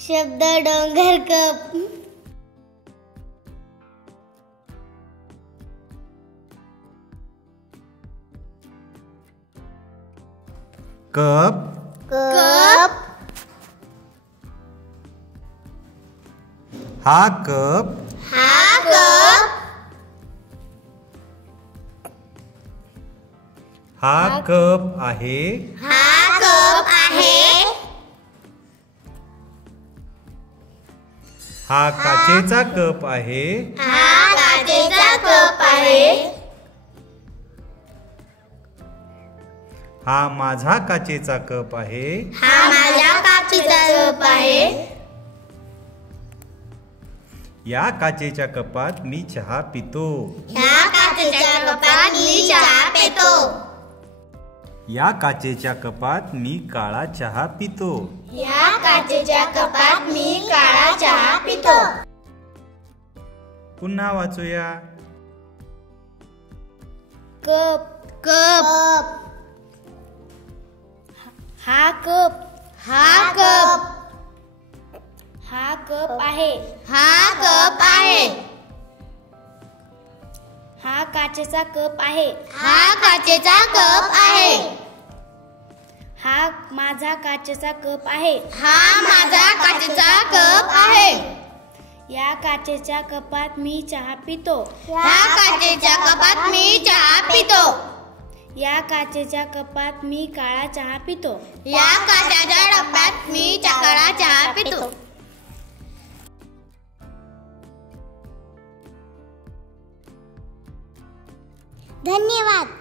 शब्द डोंगर cup. Cup. Cup. हा कप. हा कप. हा कप आहे. हा कप आहे. हा काचेचा कप आहे. हा काचेचा कप आहे. हा माझा काचेचा कप आहे. हा माझा काचेचा कप आहे. या काचेच्या कपात मी चहा पितो. या काचेच्या कपात मी चहा पितो. या काचेच्या कपात मी काळा चहा पितो. या काचेच्या कपात मी काळा चहा पितो. पुन्हा वाचूया. कप. कप. हा कप. हा कप. हा कप आहे. हा कप आहे. हा काचेचा कप आहे. हा काचेचा कप आहे. हा माझा काचेचा कप आहे. हा माझा काचेचा कप आहे. या काचेच्या कपात मी चहा पितो. या काचेच्या कपात मी चहा पितो. या काचेच्या कपात मी काळा चहा पितो. या काचेच्या डब्यात मी काळा चहा पितो. धन्यवाद.